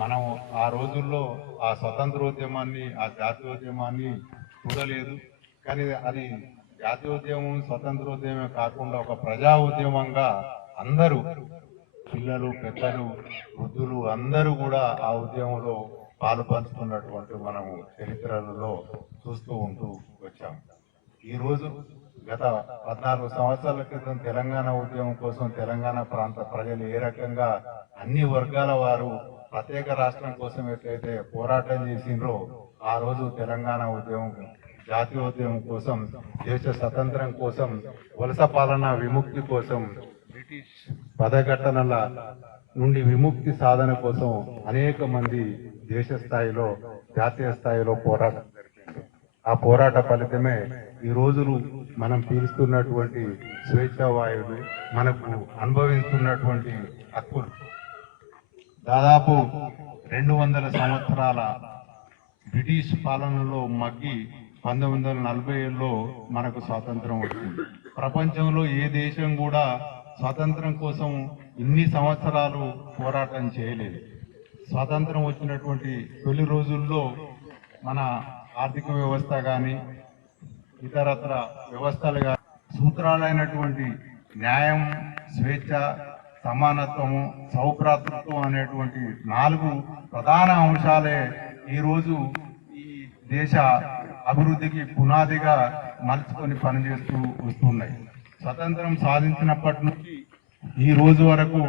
మనం ఆ రోజుల్లో ఆ స్వతంత్రోద్యమాన్ని ఆ జాతీయోద్యమాన్ని చూడలేదు. కానీ అది జాతీయోద్యమం స్వతంత్రోద్యమం కాకుండా ఒక ప్రజా ఉద్యమంగా అందరూ పిల్లలు పెద్దలు వృద్ధులు అందరూ కూడా ఆ ఉద్యమంలో పాల్పంచుకున్నటువంటి మనము చరిత్రలలో చూస్తూ ఉంటూ వచ్చాం. ఈరోజు గత పద్నాలుగు సంవత్సరాల క్రితం తెలంగాణ ఉద్యమం కోసం తెలంగాణ ప్రాంత ప్రజలు ఏ రకంగా అన్ని వర్గాల వారు ప్రత్యేక రాష్ట్రం కోసం ఎట్లయితే పోరాటం చేసిండ్రో ఆ రోజు తెలంగాణ ఉద్యమం జాతీయోద్యమం కోసం దేశ స్వతంత్రం కోసం వలస పాలన విముక్తి కోసం బ్రిటిష్ పదఘటనల నుండి విముక్తి సాధన కోసం అనేక మంది దేశ స్థాయిలో జాతీయ స్థాయిలో పోరాటం ఆ పోరాట ఫలితమే ఈ రోజులు మనం పీలుస్తున్నటువంటి స్వేచ్ఛా వాయువులు మనకు అనుభవిస్తున్నటువంటి హక్కులు దాదాపు రెండు వందల సంవత్సరాల బ్రిటిష్ పాలనలో మగ్గి పంతొమ్మిది వందల నలభై ఏడులో మనకు స్వాతంత్రం వచ్చింది. ప్రపంచంలో ఏ దేశం కూడా స్వాతంత్రం కోసం ఇన్ని సంవత్సరాలు పోరాటం చేయలేదు. స్వాతంత్రం వచ్చినటువంటి తొలి రోజుల్లో మన ఆర్థిక వ్యవస్థ కానీ ఇతరత్ర వ్యవస్థలు కానీ సూత్రాలైనటువంటి న్యాయం స్వేచ్ఛ సమానత్వము సౌభ్రాతృత్వం అనేటువంటి నాలుగు ప్రధాన అంశాలే ఈరోజు ఈ దేశ అభివృద్ధికి పునాదిగా మలుచుకొని పనిచేస్తూ వస్తున్నాయి. స్వతంత్రం సాధించినప్పటి నుంచి ఈ రోజు వరకు